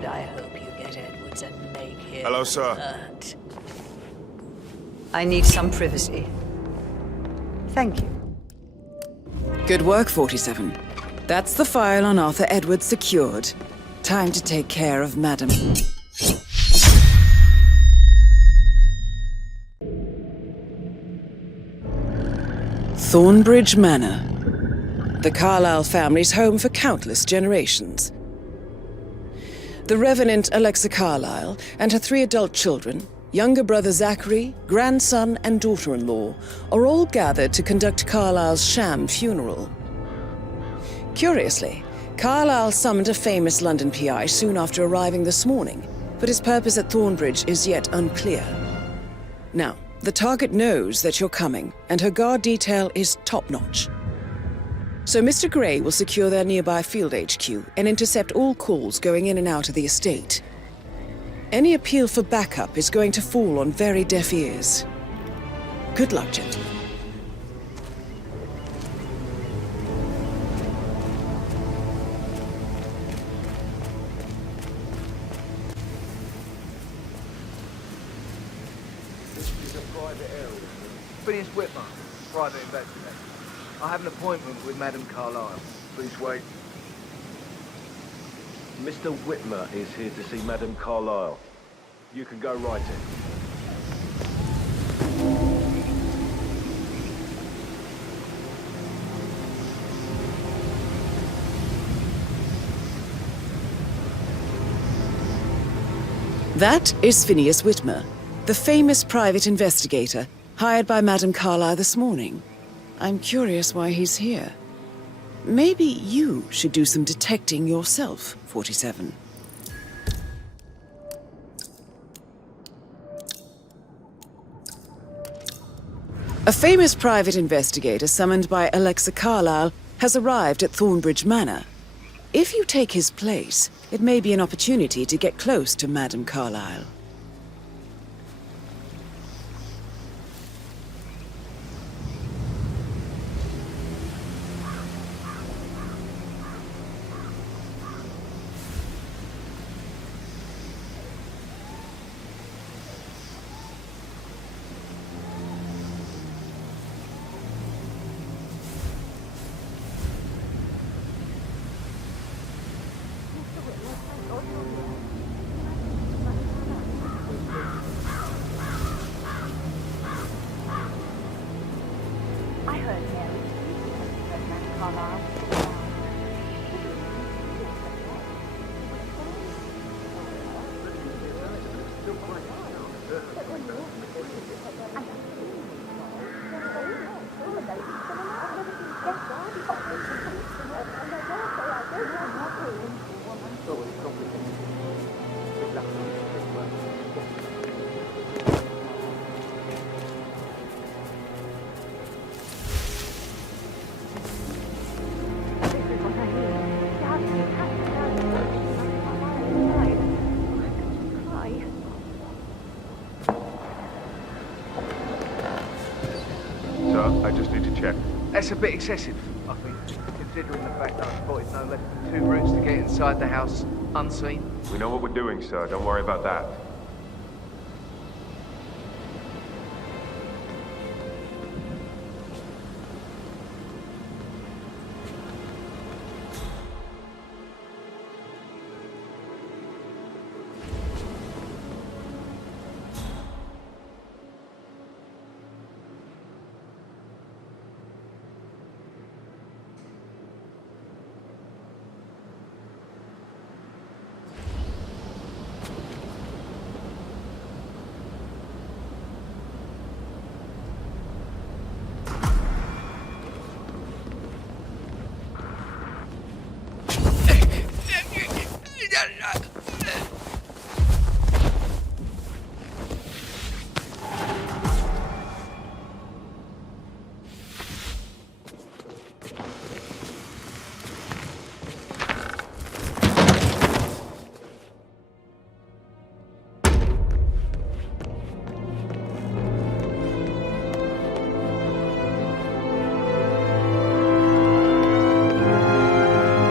God, I hope you get Edwards and make him Hello, sir. hurt. I need some privacy. Thank you. Good work, 47. That's the file on Arthur Edwards secured. Time to take care of Madam. Thornbridge Manor. The Carlyle family's home for countless generations. The Revenant Alexa Carlyle and her 3 adult children, younger brother Zachary, grandson and daughter-in-law, are all gathered to conduct Carlyle's sham funeral. Curiously, Carlyle summoned a famous London PI soon after arriving this morning, but his purpose at Thornbridge is yet unclear. Now, the target knows that you're coming, and her guard detail is top-notch. So Mr. Gray will secure their nearby field HQ and intercept all calls going in and out of the estate. Any appeal for backup is going to fall on very deaf ears. Good luck, gentlemen. Phineas Whitmer, private investigator. I have an appointment with Madame Carlyle. Please wait. Mr. Whitmer is here to see Madame Carlyle. You can go right in. That is Phineas Whitmer, the famous private investigator hired by Madame Carlyle this morning. I'm curious why he's here. Maybe you should do some detecting yourself, 47. A famous private investigator summoned by Alexa Carlyle has arrived at Thornbridge Manor. If you take his place, it may be an opportunity to get close to Madame Carlyle. I just need to check. That's a bit excessive, I think, considering the fact that I spotted no less than 2 routes to get inside the house unseen. We know what we're doing, sir. Don't worry about that.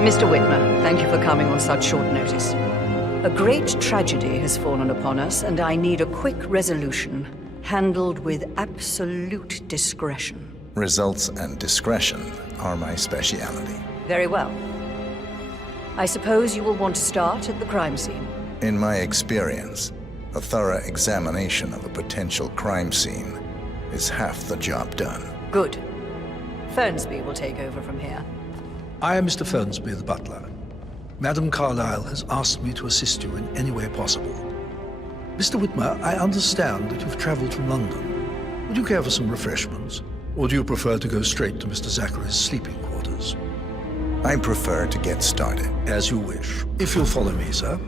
Mr. Whitmer, thank you for coming on such short notice. A great tragedy has fallen upon us, and I need a quick resolution, handled with absolute discretion. Results and discretion are my speciality. Very well. I suppose you will want to start at the crime scene. In my experience, a thorough examination of a potential crime scene is half the job done. Good. Fernsby will take over from here. I am Mr. Fernsby, the butler. Madam Carlyle has asked me to assist you in any way possible. Mr. Whitmer, I understand that you've travelled from London. Would you care for some refreshments? Or do you prefer to go straight to Mr. Zachary's sleeping quarters? I prefer to get started. As you wish. If you'll follow me, sir.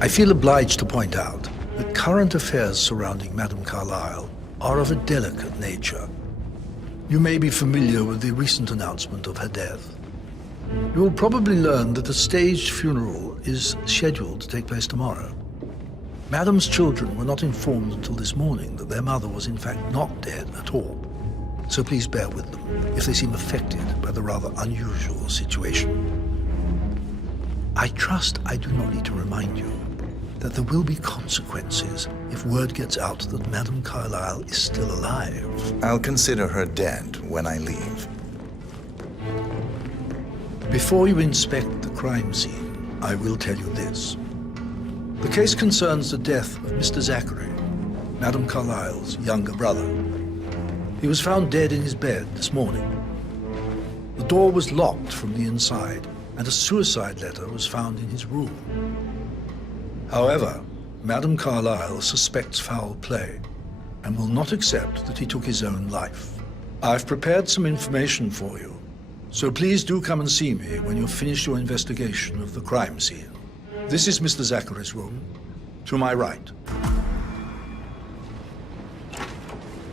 I feel obliged to point out that current affairs surrounding Madame Carlyle are of a delicate nature. You may be familiar with the recent announcement of her death. You will probably learn that a staged funeral is scheduled to take place tomorrow. Madame's children were not informed until this morning that their mother was in fact not dead at all. So please bear with them if they seem affected by the rather unusual situation. I trust I do not need to remind you that there will be consequences if word gets out that Madame Carlyle is still alive. I'll consider her dead when I leave. Before you inspect the crime scene, I will tell you this. The case concerns the death of Mr. Zachary, Madame Carlyle's younger brother. He was found dead in his bed this morning. The door was locked from the inside, and a suicide letter was found in his room. However, Madame Carlyle suspects foul play and will not accept that he took his own life. I've prepared some information for you, so please do come and see me when you've finished your investigation of the crime scene. This is Mr. Zachary's room, to my right.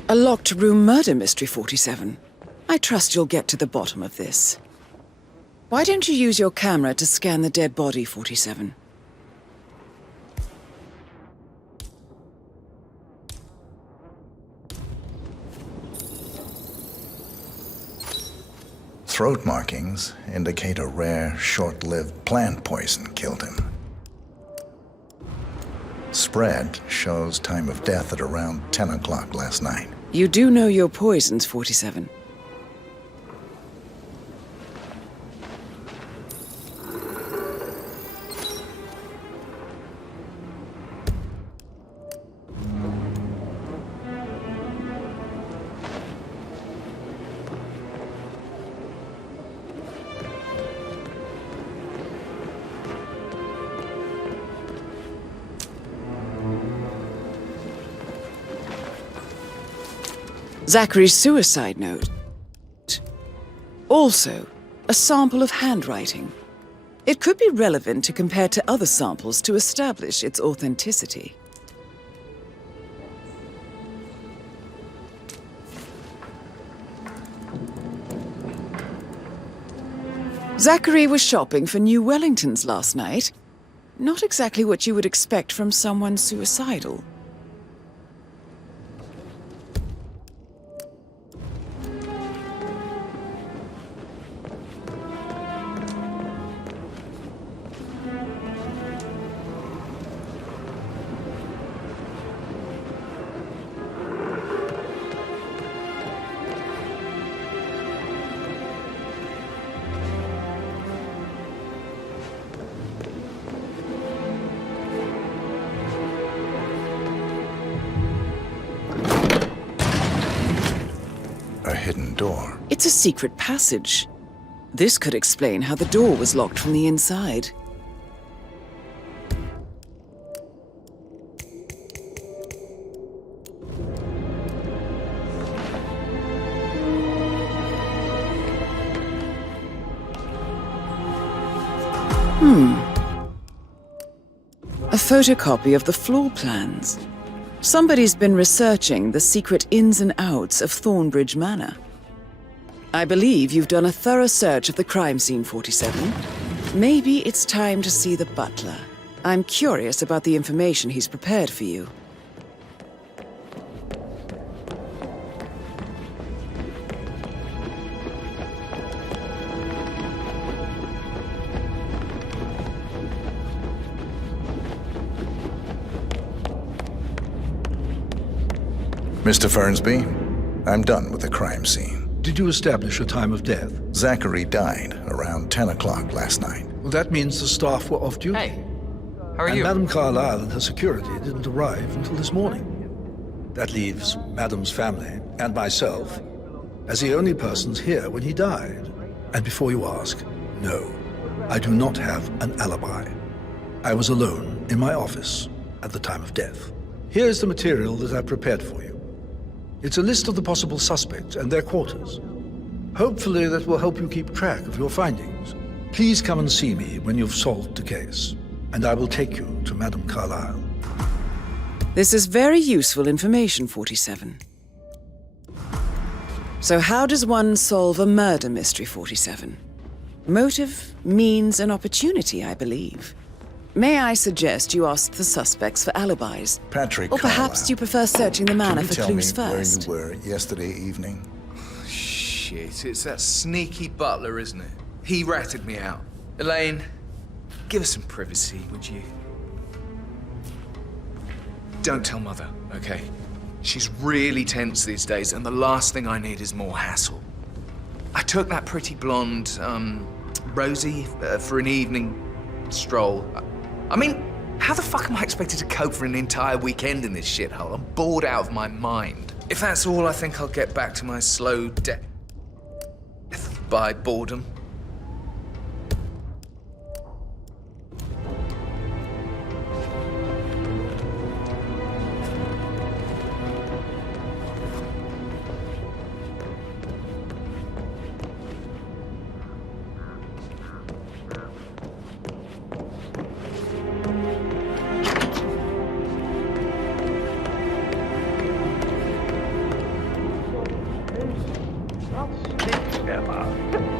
A locked room murder mystery, 47. I trust you'll get to the bottom of this. Why don't you use your camera to scan the dead body, 47? Throat markings indicate a rare, short-lived plant poison killed him. Spread shows time of death at around 10 o'clock last night. You do know your poisons, 47. Zachary's suicide note. Also, a sample of handwriting. It could be relevant to compare to other samples to establish its authenticity. Zachary was shopping for New Wellingtons last night. Not exactly what you would expect from someone suicidal. Hidden door. It's a secret passage. This could explain how the door was locked from the inside. A photocopy of the floor plans. Somebody's been researching the secret ins and outs of Thornbridge Manor. I believe you've done a thorough search of the crime scene, 47. Maybe it's time to see the butler. I'm curious about the information he's prepared for you. Mr. Fernsby, I'm done with the crime scene. Did you establish a time of death? Zachary died around 10 o'clock last night. Well, that means the staff were off duty. Hey, how are and you? Madame Carlyle and her security didn't arrive until this morning. That leaves Madame's family and myself as the only persons here when he died. And before you ask, no, I do not have an alibi. I was alone in my office at the time of death. Here's the material that I've prepared for you. It's a list of the possible suspects and their quarters. Hopefully that will help you keep track of your findings. Please come and see me when you've solved the case, and I will take you to Madame Carlyle. This is very useful information, 47. So how does one solve a murder mystery, 47? Motive, means, and opportunity, I believe. May I suggest you ask the suspects for alibis? Patrick Or perhaps Carlyle, do you prefer searching the manor can you for tell clues me first? where you were yesterday evening? Shit, it's that sneaky butler, isn't it? He ratted me out. Elaine, give us some privacy, would you? Don't tell Mother, okay? She's really tense these days, and the last thing I need is more hassle. I took that pretty blonde, Rosie, for an evening stroll. I mean, how the fuck am I expected to cope for an entire weekend in this shithole? I'm bored out of my mind. If that's all, I think I'll get back to my slow death by boredom.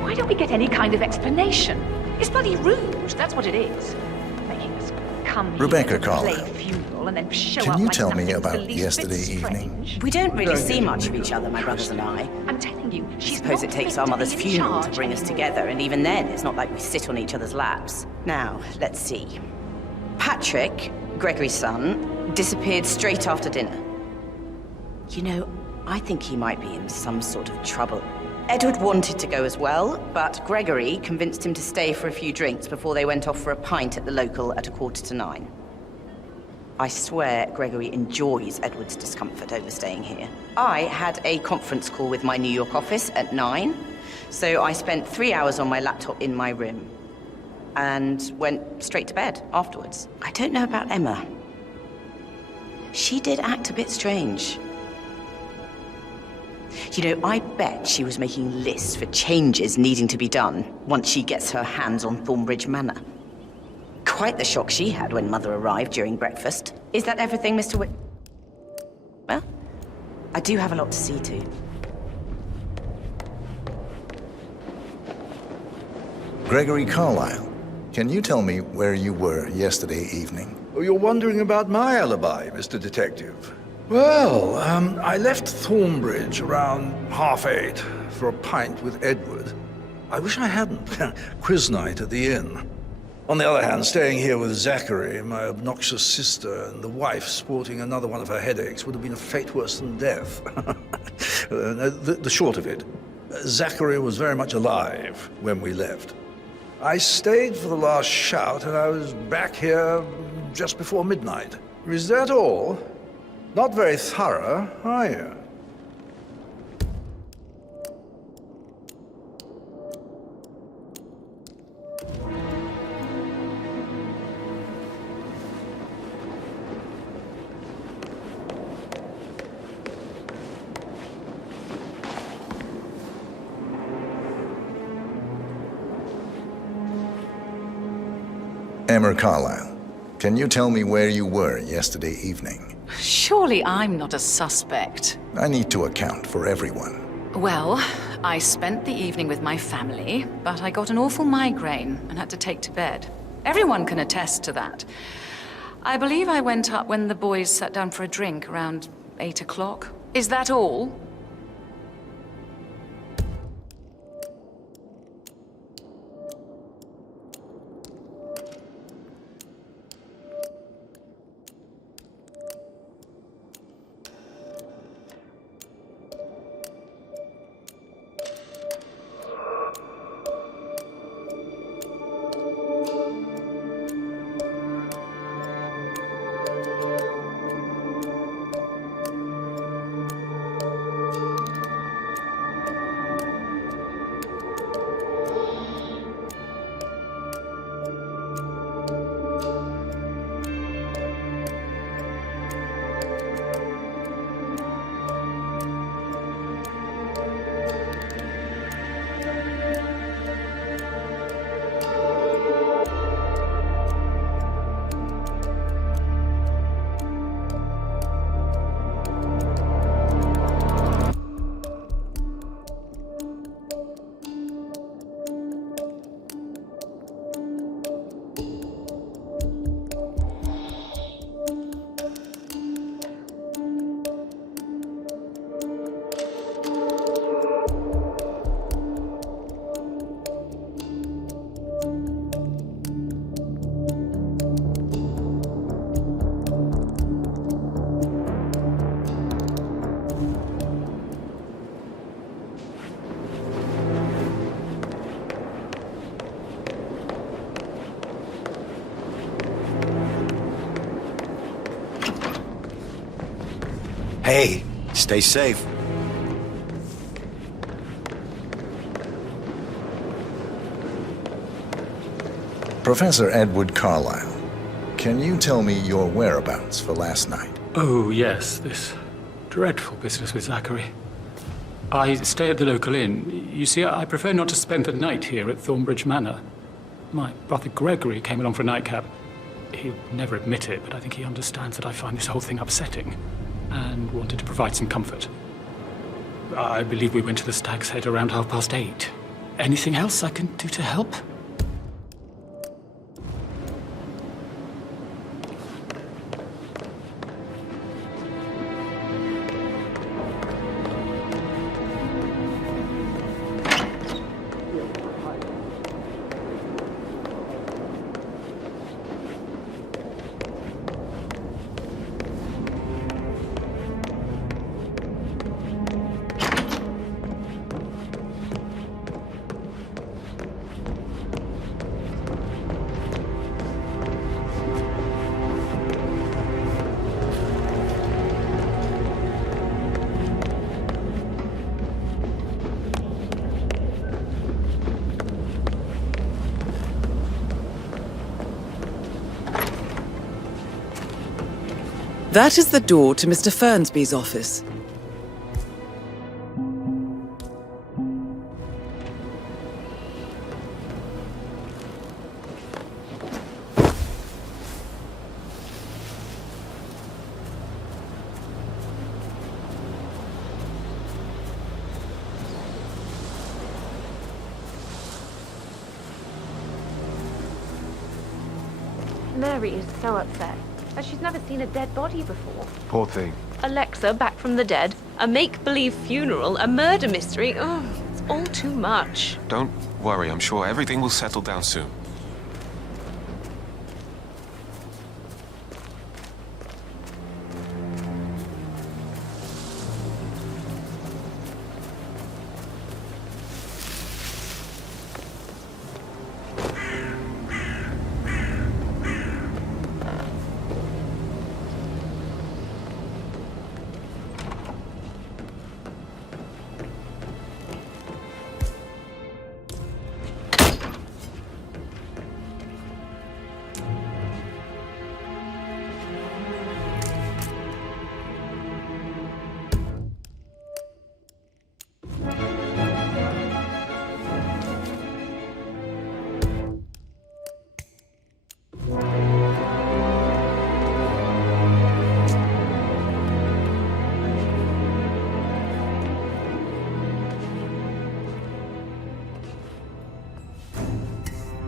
Why don't we get any kind of explanation? It's bloody rude, that's what it is. Making us come here Rebecca to play Carlyle, funeral and then show can up you like tell me nothing's the about least bit yesterday evening? strange. We don't really see much of each other, my brothers and I. I'm telling you, I she's suppose not it takes fit our to mother's be in funeral to charge bring us anymore. together, and even then, it's not like we sit on each other's laps. Now, let's see. Patrick, Gregory's son, disappeared straight after dinner. You know, I think he might be in some sort of trouble. Edward wanted to go as well, but Gregory convinced him to stay for a few drinks before they went off for a pint at the local at 8:45. I swear Gregory enjoys Edward's discomfort over staying here. I had a conference call with my New York office at 9, so I spent 3 hours on my laptop in my room and went straight to bed afterwards. I don't know about Emma. She did act a bit strange. You know, I bet she was making lists for changes needing to be done once she gets her hands on Thornbridge Manor. Quite the shock she had when Mother arrived during breakfast. Is that everything, Mr. Well, I do have a lot to see to. Gregory Carlyle, can you tell me where you were yesterday evening? Oh, you're wondering about my alibi, Mr. Detective. Well, I left Thornbridge around 8:30 for a pint with Edward. I wish I hadn't. Quiz night at the inn. On the other hand, staying here with Zachary, my obnoxious sister, and the wife sporting another one of her headaches would have been a fate worse than death. The short of it, Zachary was very much alive when we left. I stayed for the last shout, and I was back here just before midnight. Is that all? Not very thorough, are you? Emma Carlyle, can you tell me where you were yesterday evening? Surely I'm not a suspect. I need to account for everyone. Well, I spent the evening with my family, but I got an awful migraine and had to take to bed. Everyone can attest to that. I believe I went up when the boys sat down for a drink around 8 o'clock. Is that all? Hey, stay safe. Professor Edward Carlyle, can you tell me your whereabouts for last night? Oh, yes, this dreadful business with Zachary. I stay at the local inn. You see, I prefer not to spend the night here at Thornbridge Manor. My brother Gregory came along for a nightcap. He'll never admit it, but I think he understands that I find this whole thing upsetting and wanted to provide some comfort. I believe we went to the Stag's Head around 8:30. Anything else I can do to help? That is the door to Mr. Fernsby's office. Mary is so upset. She's never seen a dead body before. Poor thing. Alexa back from the dead, a make-believe funeral, a murder mystery. Oh, it's all too much. Don't worry, I'm sure everything will settle down soon.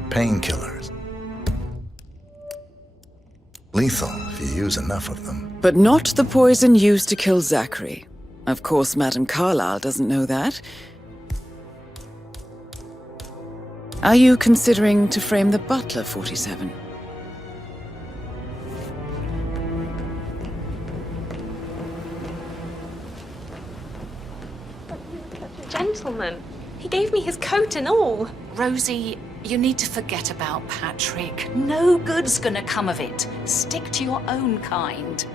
Painkillers. Lethal if you use enough of them. But not the poison used to kill Zachary. Of course, Madame Carlyle doesn't know that. Are you considering to frame the butler, 47? Gentleman. He gave me his coat and all. Rosie, you need to forget about Patrick. No good's gonna come of it. Stick to your own kind.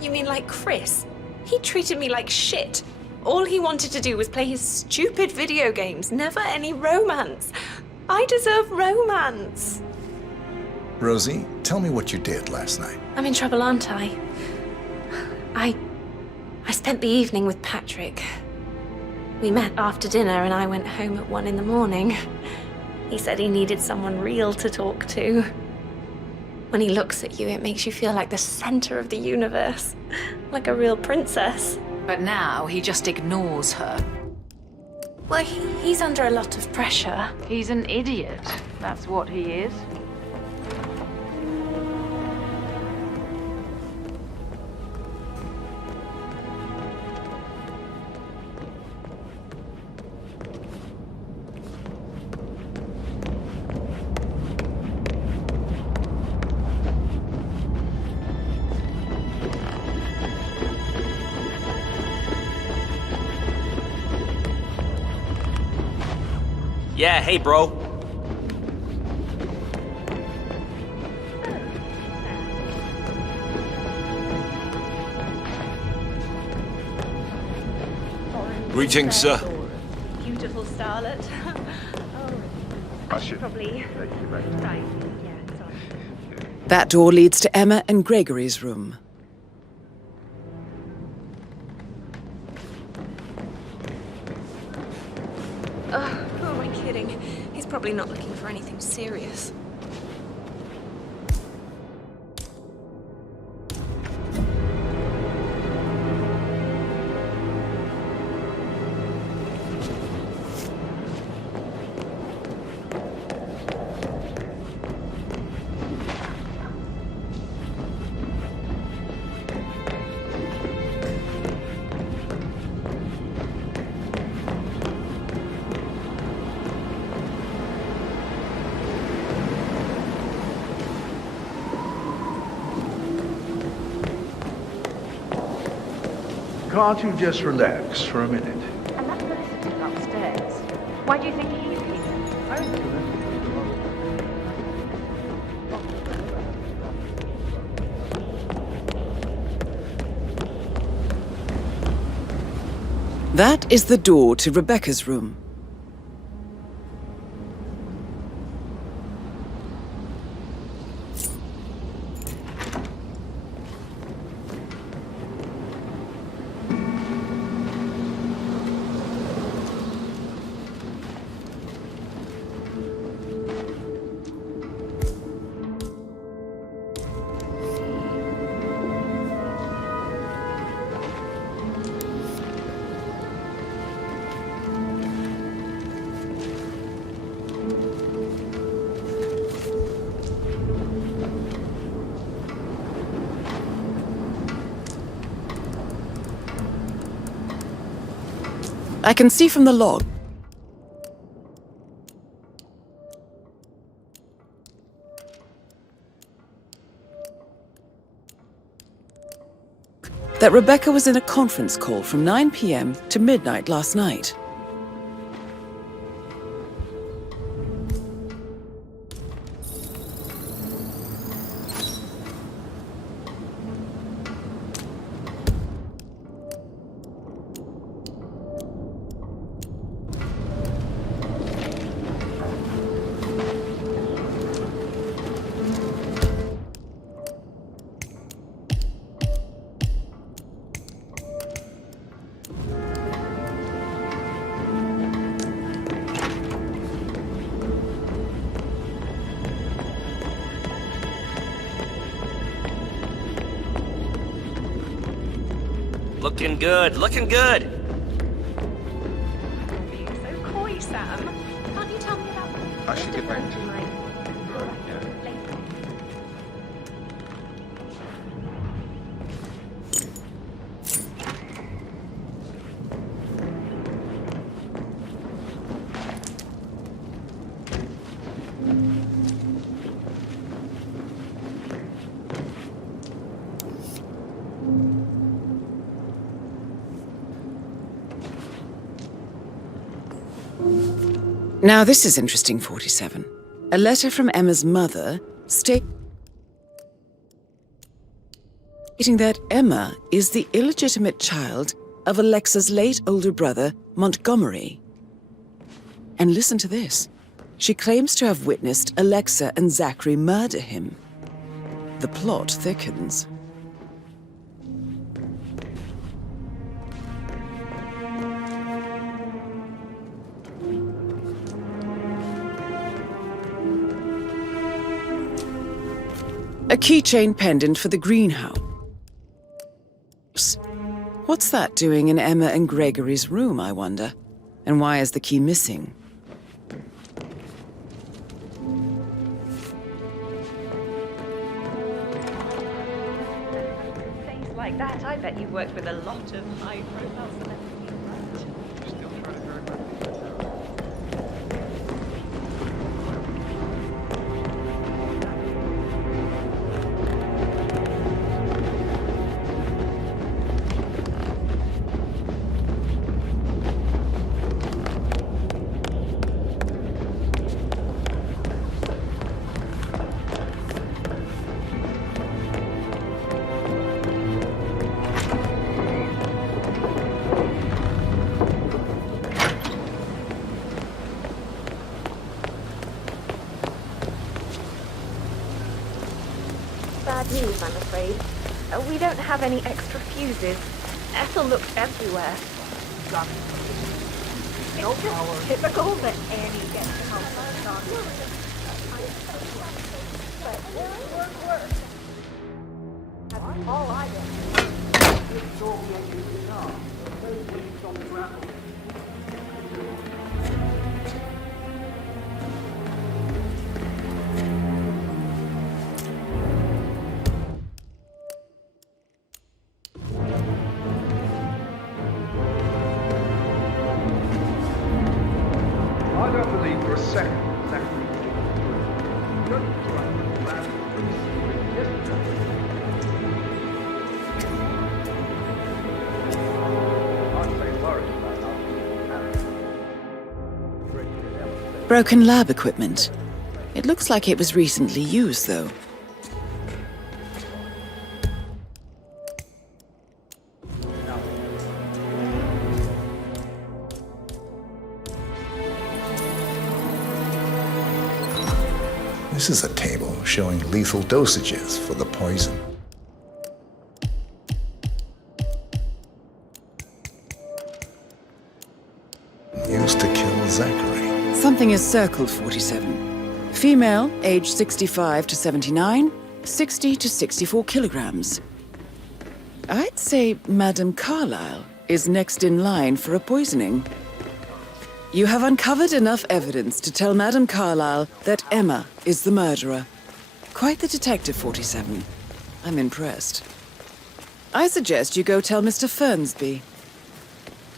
You mean like Chris? He treated me like shit. All he wanted to do was play his stupid video games, never any romance. I deserve romance. Rosie, tell me what you did last night. I'm in trouble, aren't I? I spent the evening with Patrick. We met after dinner and I went home at 1 in the morning. He said he needed someone real to talk to. When he looks at you, it makes you feel like the center of the universe. Like a real princess. But now he just ignores her. Well, he's under a lot of pressure. He's an idiot. That's what he is. Yeah, hey, bro. Greetings, sir. Beautiful starlet. I should Probably. take you back. Right. Yeah, sorry. That door leads to Emma and Gregory's room. Who am I kidding? He's probably not looking for anything serious. Can't you just relax for a minute? And that solicitor upstairs. Why do you think he's here? That is the door to Rebecca's room. I can see from the log that Rebecca was in a conference call from 9 p.m. to midnight last night. Looking good, looking good. Being so coy, Sam. Can't you tell me about I should get back to you. later? Now this is interesting, 47. A letter from Emma's mother stating that Emma is the illegitimate child of Alexa's late older brother, Montgomery. And listen to this. She claims to have witnessed Alexa and Zachary murder him. The plot thickens. A keychain pendant for the greenhouse. What's that doing in Emma and Gregory's room, I wonder? And why is the key missing? Things like that, I bet you've worked with a lot of high-profile celebrities, right? Still trying to remember. news, I'm afraid. We don't have any extra fuses. Ethel looked everywhere. It's just typical that Annie gets That's all I get. I don't believe for a second that you don't need to understand I'd say worried about Broken lab equipment. It looks like it was recently used, though. This is a table showing lethal dosages for the poison. Used to kill Zachary. Something is circled 47. Female, age 65 to 79, 60 to 64 kilograms. I'd say Madame Carlyle is next in line for a poisoning. You have uncovered enough evidence to tell Madame Carlyle that Emma is the murderer. Quite the detective, 47. I'm impressed. I suggest you go tell Mr. Fernsby.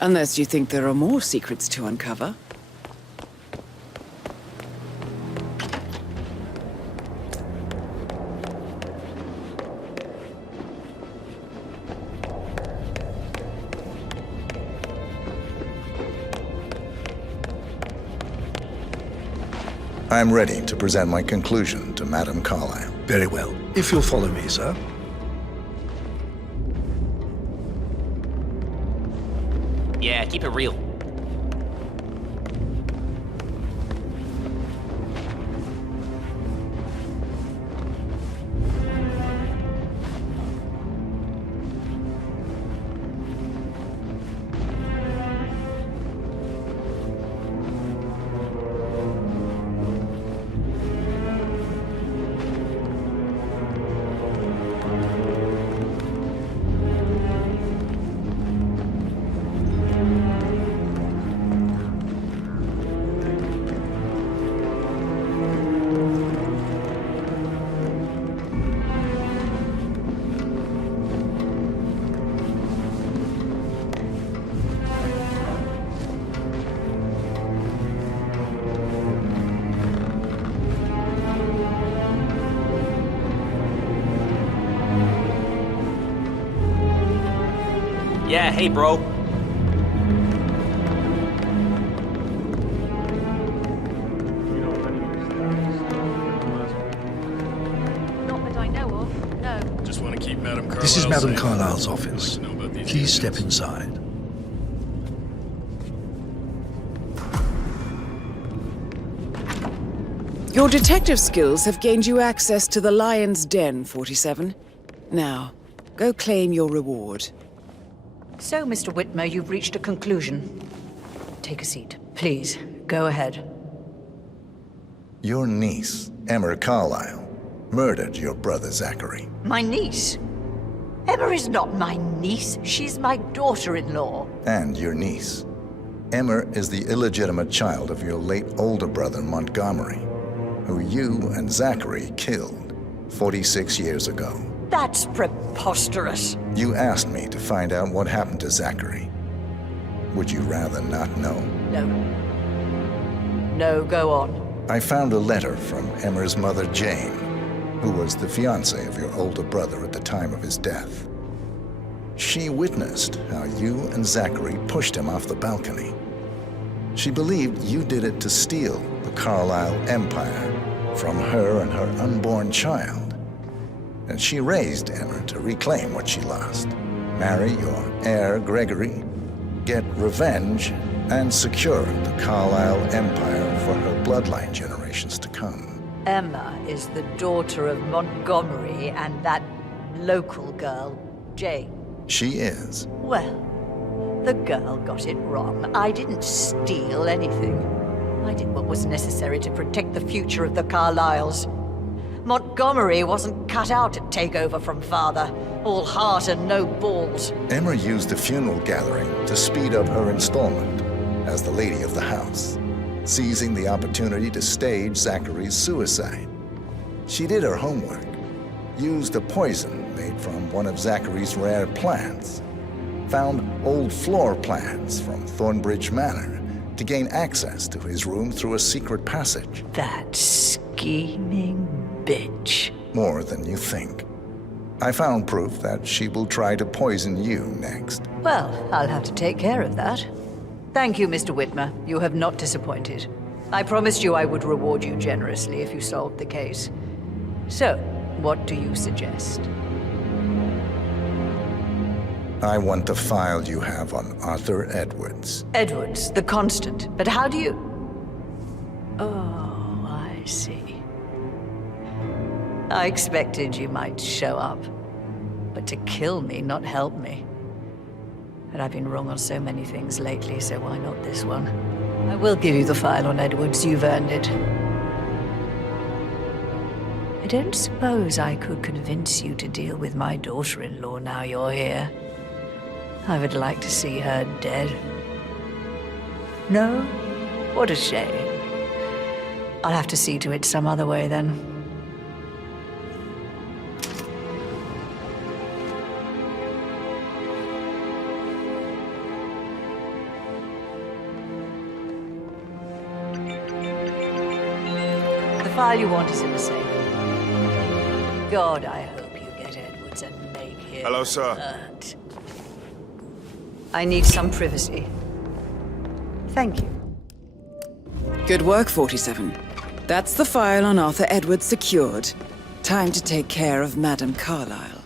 Unless you think there are more secrets to uncover. I'm ready to present my conclusion to Madame Carlyle. Very well. If you'll follow me, sir. Yeah, keep it real. Yeah, hey, bro. Not that I know of, no. Just want to keep Madame Carlyle This is Madame safe. Carlyle's I'd office. like to know about these Please step aliens. inside. Your detective skills have gained you access to the Lion's Den, 47. Now, go claim your reward. So, Mr. Whitmer, you've reached a conclusion. Take a seat. Please, go ahead. Your niece, Emma Carlyle, murdered your brother Zachary. My niece? Emma is not my niece. She's my daughter-in-law. And your niece. Emma is the illegitimate child of your late older brother Montgomery, who you and Zachary killed 46 years ago. That's preposterous. You asked me to find out what happened to Zachary. Would you rather not know? No. No, go on. I found a letter from Emma's mother, Jane, who was the fiancée of your older brother at the time of his death. She witnessed how you and Zachary pushed him off the balcony. She believed you did it to steal the Carlyle empire from her and her unborn child. And she raised Emma to reclaim what she lost. Marry your heir, Gregory, get revenge, and secure the Carlyle empire for her bloodline generations to come. Emma is the daughter of Montgomery and that local girl, Jane. She is. Well, the girl got it wrong. I didn't steal anything. I did what was necessary to protect the future of the Carlyles. Montgomery wasn't cut out to take over from father. All heart and no balls. Emma used the funeral gathering to speed up her installment as the lady of the house, seizing the opportunity to stage Zachary's suicide. She did her homework, used a poison made from one of Zachary's rare plants, found old floor plans from Thornbridge Manor to gain access to his room through a secret passage. That scheming bitch. More than you think. I found proof that she will try to poison you next. Well, I'll have to take care of that. Thank you, Mr. Whitmer. You have not disappointed. I promised you I would reward you generously if you solved the case. So, what do you suggest? I want the file you have on Arthur Edwards. Edwards, the constant. But how do you... Oh, I see. I expected you might show up. But to kill me, not help me. But I've been wrong on so many things lately, so why not this one? I will give you the file on Edwards. You've earned it. I don't suppose I could convince you to deal with my daughter-in-law now you're here. I would like to see her dead. No? What a shame. I'll have to see to it some other way then. The file you want is in the safe. God, I hope you get Edwards and make him Hello, sir. hurt. I need some privacy. Thank you. Good work, 47. That's the file on Arthur Edwards secured. Time to take care of Madame Carlyle.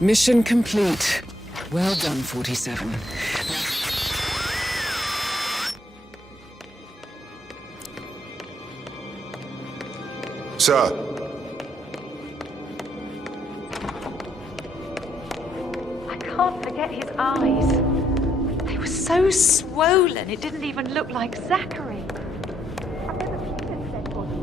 Mission complete. Well done, 47. Sir. I can't forget his eyes. They were so swollen, it didn't even look like Zachary. I've never seen a dead body.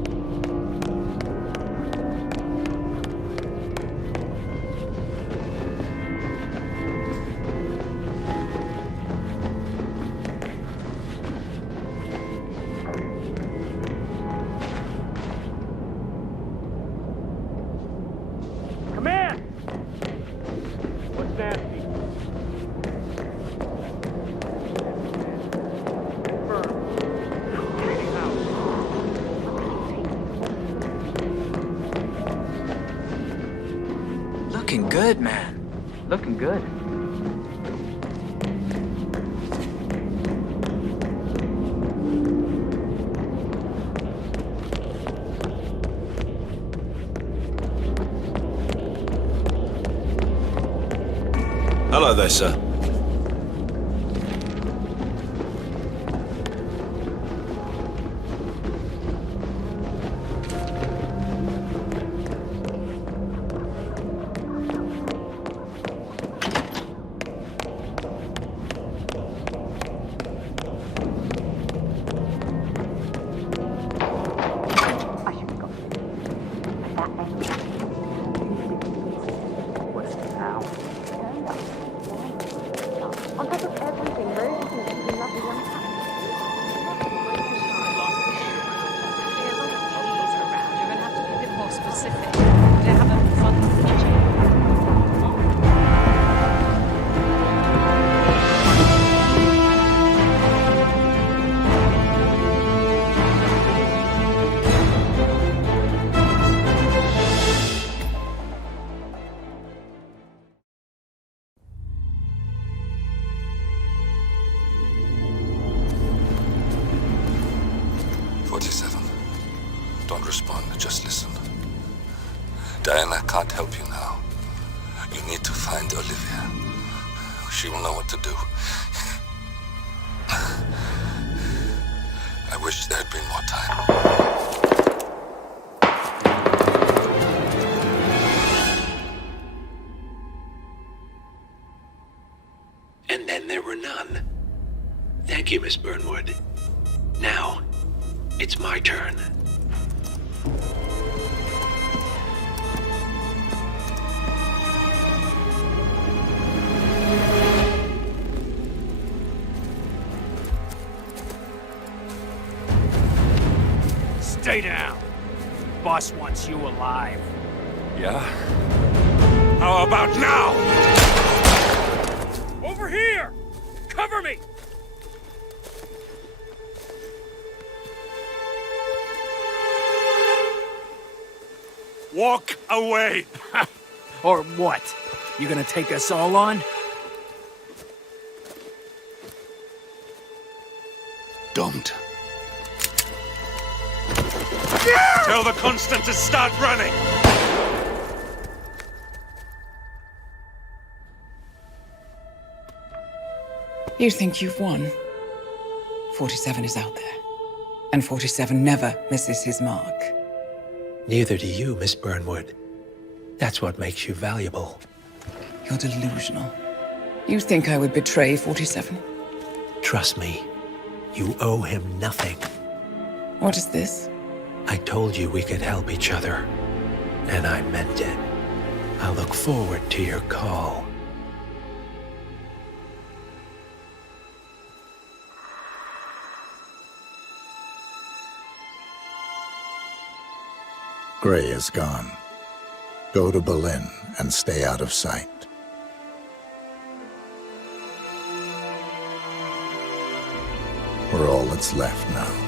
Come in! What's nasty? Looking good, man. Looking good. Hello there, sir. Don't respond, just listen. Diana can't help you now. You need to find Olivia. She will know what to do. I wish there had been more time. And then there were none. Thank you, Miss Burnwood. Now, it's my turn. Stay down. Boss wants you alive. Yeah? How about now? Over here! Cover me! Walk away! Or what? You gonna take us all on? Don't. Tell the Constant to start running! You think you've won? 47 is out there. And 47 never misses his mark. Neither do you, Miss Burnwood. That's what makes you valuable. You're delusional. You think I would betray 47? Trust me, you owe him nothing. What is this? I told you we could help each other, and I meant it. I'll look forward to your call. Gray is gone. Go to Berlin and stay out of sight. We're all that's left now.